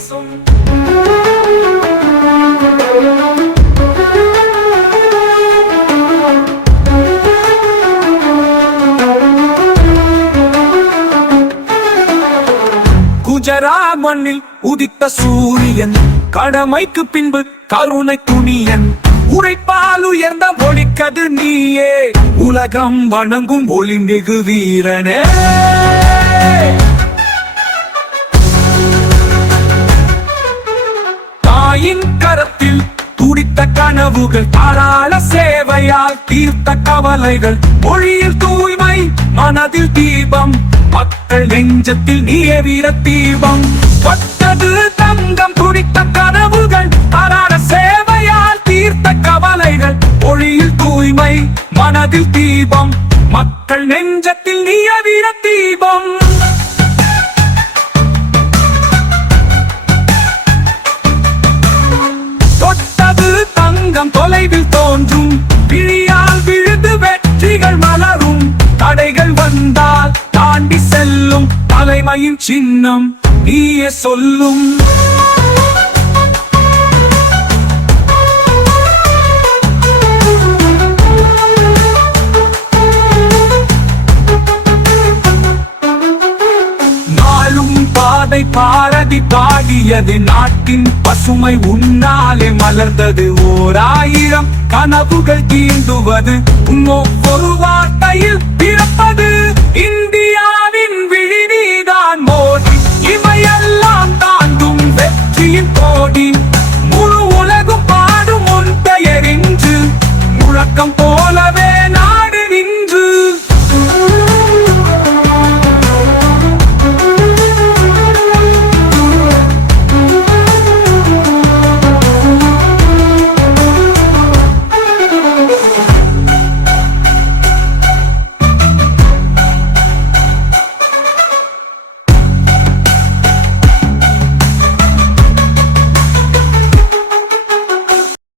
பேசும். குஜரா மண்ணில் உதித்த சூரியன், கடமைக்கு பின்பு கருணை துணியன், உரைப்பால் உயர்ந்த ஒளிக்கது நீயே, உலகம் வணங்கும் ஒளி மிகு வீரனே. தாயின் கரத்தில் துடித்த கனவுகள், தாராள சேவையால் தீர்த்த கவலைகள், மொழியில் தூய்மை மனதில் தீபம், மக்கள் நெஞ்சத்தில் நீயே வீர தீபம். பட்டது தங்கம் துடித்த கனவுகள், தாராள சேவையால் தீர்த்த கவலைகள், மொழியில் தூய்மை மனதில் தீபம், மக்கள் நெஞ்சத்தில் நீயே வீர தீபம். தொட்டது தங்கம் தொலைவில் தோன்றும், பிழியால் விழுது வெற்றிகள் மலரும், தடைகள் வந்தால் தாண்டி செல்லும் தலைமையின் சின்னம் நீயே சொல்லும். நாளும் பாதை பாரதி பாடியது, நாட்டின் பசுமை உன்னாலே மலர்ந்தது, 1000 கனவுகள் தீண்டுவது, ஒவ்வொரு வார்த்தையில் பிறப்பது.